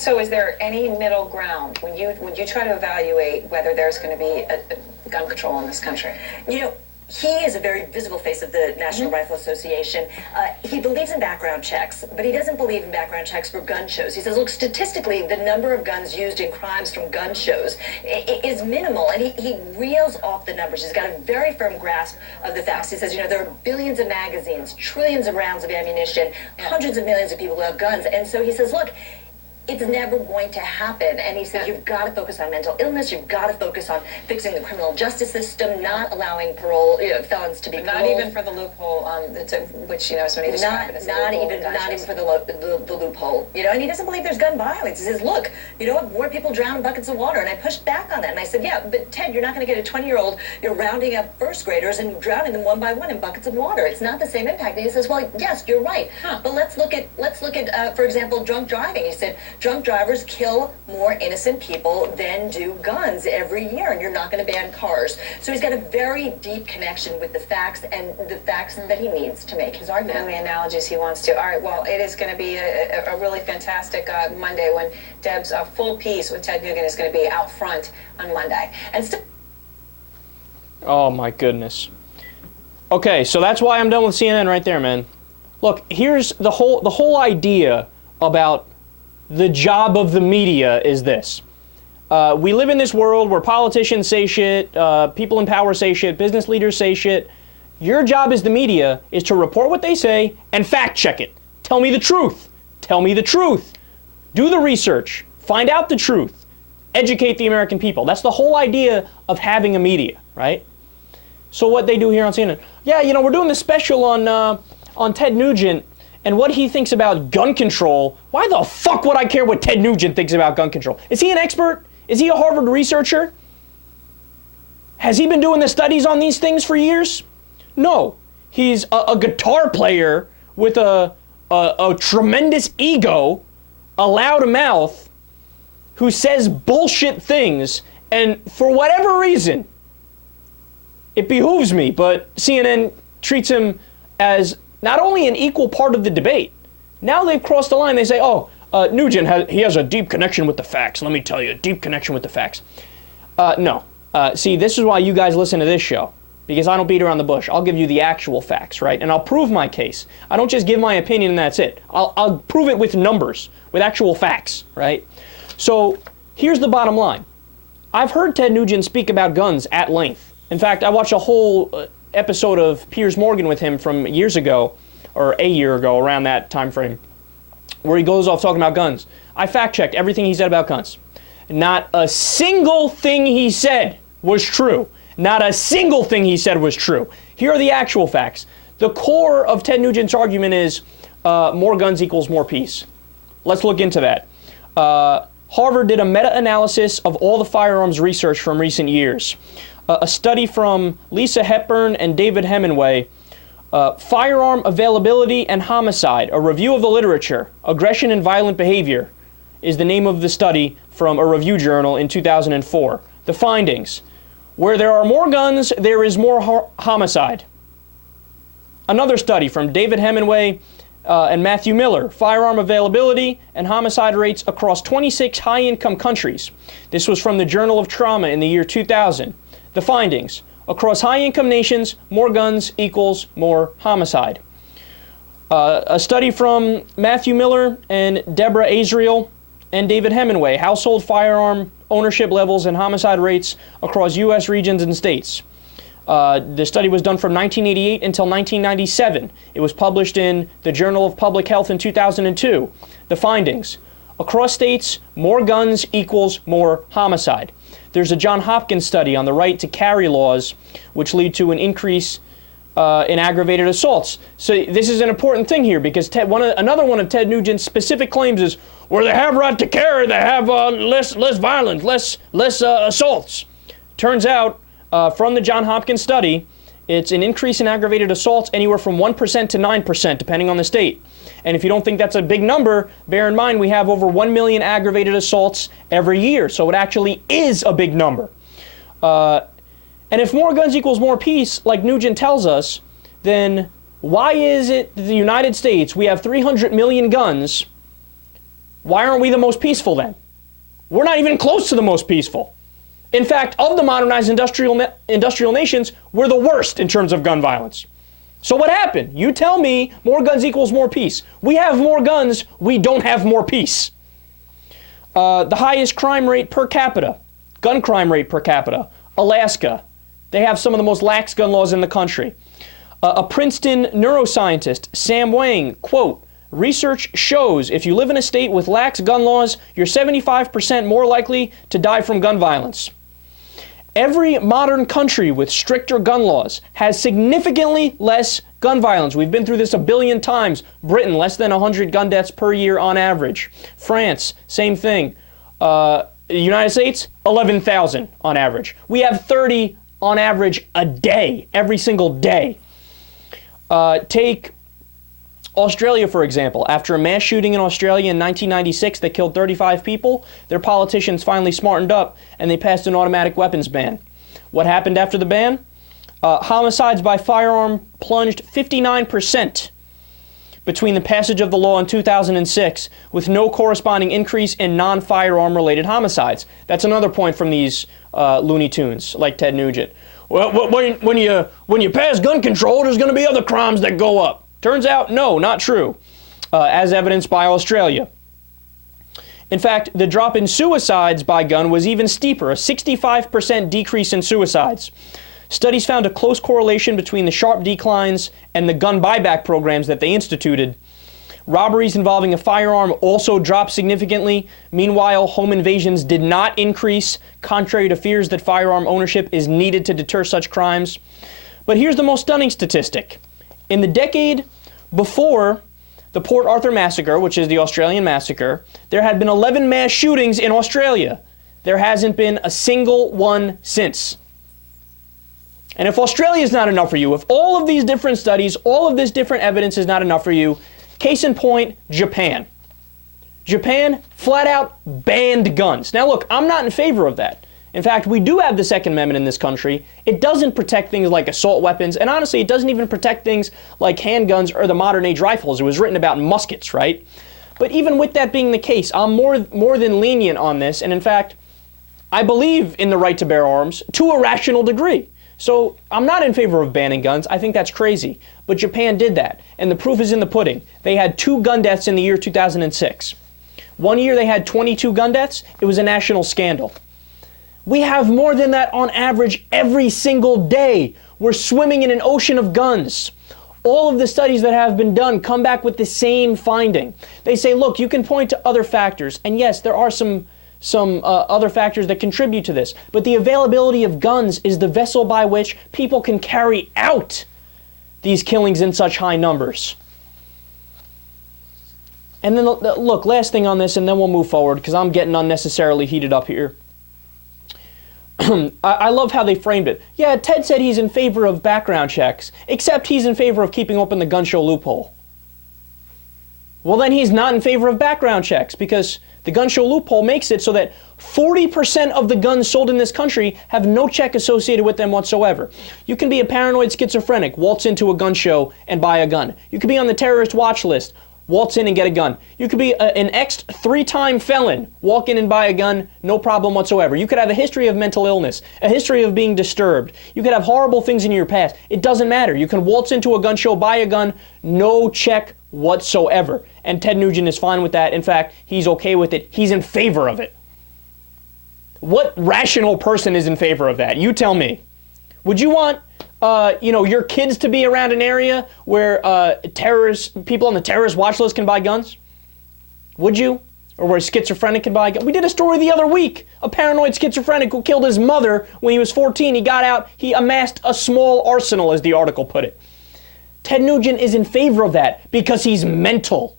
So is there any middle ground when you try to evaluate whether there's going to be a gun control in this country? You know, he is a very visible face of the National Rifle Association. He believes in background checks, but he doesn't believe in background checks for gun shows. He says, look, statistically, the number of guns used in crimes from gun shows is minimal, and he reels off the numbers. He's got a very firm grasp of the facts. He says, you know, there are billions of magazines, trillions of rounds of ammunition, hundreds of millions of people who have guns, and so he says, look, it's never going to happen. And he said, you've got to focus on mental illness. You've got to focus on fixing the criminal justice system, not allowing felons to be not paroled. even for the loophole, which, you know, so many describe it as a loophole. Not even for the loophole. You know, and he doesn't believe there's gun violence. He says, look, you know what, more people drown in buckets of water. And I pushed back on that. And I said, yeah, but Ted, you're not going to get a 20-year-old, you're rounding up first graders and drowning them one by one in buckets of water. It's not the same impact. And he says, well, yes, you're right. But let's look at, for example, drunk driving. He said, drunk drivers kill more innocent people than do guns every year, and you're not going to ban cars. So he's got a very deep connection with the facts and the facts that he needs to make his argument. And the analogies he wants to. All right, well, it is going to be a really fantastic Monday when Deb's full piece with Ted Nugent is going to be out front on Monday. And oh, my goodness. Okay, so that's why I'm done with CNN right there, man. Look, here's the whole idea about the job of the media is this. We live in this world where politicians say shit, people in power say shit, business leaders say shit. Your job as the media is to report what they say and fact check it. Tell me the truth. Tell me the truth. Do the research. Find out the truth. Educate the American people. That's the whole idea of having a media, right? So what they do here on CNN, yeah, you know, we're doing this special on Ted Nugent and what he thinks about gun control. Why the fuck would I care what Ted Nugent thinks about gun control? Is he an expert? Is he a Harvard researcher? Has he been doing the studies on these things for years? No. He's a guitar player with a tremendous ego, a loud mouth, who says bullshit things, and for whatever reason, it behooves me, but CNN treats him as not only an equal part of the debate. Now they've crossed the line. They say, oh, Nugent, he has a deep connection with the facts. Let me tell you, a deep connection with the facts. No. See, this is why you guys listen to this show, because I don't beat around the bush. I'll give you the actual facts, right? And I'll prove my case. I don't just give my opinion and that's it. I'll prove it with numbers, with actual facts, right? So here's the bottom line. I've heard Ted Nugent speak about guns at length. In fact, I watched a whole episode of Piers Morgan with him from years ago, or a year ago, around that time frame, where he goes off talking about guns. I fact-checked everything he said about guns. Not a single thing he said was true. Not a single thing he said was true. Here are the actual facts. The core of Ted Nugent's argument is more guns equals more peace. Let's look into that. Harvard did a meta-analysis of all the firearms research from recent years. A study from Lisa Hepburn and David Hemingway, Firearm Availability and Homicide, a review of the literature, Aggression and Violent Behavior, is the name of the study from a review journal in 2004. The findings: where there are more guns, there is more homicide. Another study from David Hemingway and Matthew Miller, Firearm Availability and Homicide Rates Across 26 High-Income Countries. This was from the Journal of Trauma in the year 2000. The findings: across high-income nations, more guns equals more homicide. A study from Matthew Miller and Deborah Azriel and David Hemingway, household firearm ownership levels and homicide rates across U.S. regions and states. The study was done from 1988 until 1997. It was published in the Journal of Public Health in 2002. The findings: across states, more guns equals more homicide. There's a Johns Hopkins study on the right to carry laws, which lead to an increase in aggravated assaults. So this is an important thing here, because another one of Ted Nugent's specific claims is, where they have right to carry, they have less violence, less assaults. Turns out, from the Johns Hopkins study, it's an increase in aggravated assaults anywhere from 1% to 9%, depending on the state. And if you don't think that's a big number, bear in mind we have over 1 million aggravated assaults every year. So it actually is a big number. And if more guns equals more peace, like Nugent tells us, then why is it that the United States, we have 300 million guns, Why aren't we the most peaceful then? We're not even close to the most peaceful. In fact, of the modernized industrial nations, we're the worst in terms of gun violence. So what happened? You tell me more guns equals more peace. We have more guns, we don't have more peace. The highest crime rate per capita, gun crime rate per capita, Alaska. They have some of the most lax gun laws in the country. A Princeton neuroscientist, Sam Wang, quote, research shows if you live in a state with lax gun laws, you're 75% more likely to die from gun violence. Every modern country with stricter gun laws has significantly less gun violence. We've been through this a billion times. Britain, less than 100 gun deaths per year on average. France, same thing. The United States, 11,000 on average. We have 30 on average a day, every single day. Take Australia, for example. After a mass shooting in Australia in 1996 that killed 35 people, their politicians finally smartened up and they passed an automatic weapons ban. What happened after the ban? Homicides by firearm plunged 59% between the passage of the law in 2006, with no corresponding increase in non-firearm related homicides. That's another point from these Looney Tunes, like Ted Nugent. Well, when you pass gun control, there's going to be other crimes that go up. Turns out, no, not true, as evidenced by Australia. In fact, the drop in suicides by gun was even steeper, a 65% decrease in suicides. Studies found a close correlation between the sharp declines and the gun buyback programs that they instituted. Robberies involving a firearm also dropped significantly. Meanwhile, home invasions did not increase, contrary to fears that firearm ownership is needed to deter such crimes. But here's the most stunning statistic. In the decade before the Port Arthur massacre, which is the Australian massacre, there had been 11 mass shootings in Australia. There hasn't been a single one since. And if Australia is not enough for you, if all of these different studies, all of this different evidence is not enough for you, case in point, Japan. Japan flat out banned guns. Now look, I'm not in favor of that. In fact, we do have the Second Amendment in this country. It doesn't protect things like assault weapons, and honestly, it doesn't even protect things like handguns or the modern age rifles. It was written about muskets, right? But even with that being the case, I'm more than lenient on this, and in fact, I believe in the right to bear arms to a rational degree. So I'm not in favor of banning guns. I think that's crazy. But Japan did that, and the proof is in the pudding. They had 2 gun deaths in the year 2006. One year they had 22 gun deaths. It was a national scandal. We have more than that on average every single day. We're swimming in an ocean of guns. All of the studies that have been done come back with the same finding. They say, look, you can point to other factors, and yes, there are some other factors that contribute to this, but the availability of guns is the vessel by which people can carry out these killings in such high numbers. And then, look, last thing on this, and then we'll move forward, because I'm getting unnecessarily heated up here. I love how they framed it. Yeah, Ted said he's in favor of background checks, except he's in favor of keeping open the gun show loophole. Well, then he's not in favor of background checks, because the gun show loophole makes it so that 40% of the guns sold in this country have no check associated with them whatsoever. You can be a paranoid schizophrenic, waltz into a gun show and buy a gun. You could be on the terrorist watch list, waltz in and get a gun. You could be an ex-3-time felon, walk in and buy a gun, no problem whatsoever. You could have a history of mental illness, a history of being disturbed. You could have horrible things in your past. It doesn't matter. You can waltz into a gun show, buy a gun, no check whatsoever. And Ted Nugent is fine with that. In fact, he's okay with it. He's in favor of it. What rational person is in favor of that? You tell me. Would you want your kids to be around an area where people on the terrorist watch list can buy guns? Would you? Or where a schizophrenic can buy guns? We did a story the other week. A paranoid schizophrenic who killed his mother when he was 14. He got out. He amassed a small arsenal, as the article put it. Ted Nugent is in favor of that because he's mental.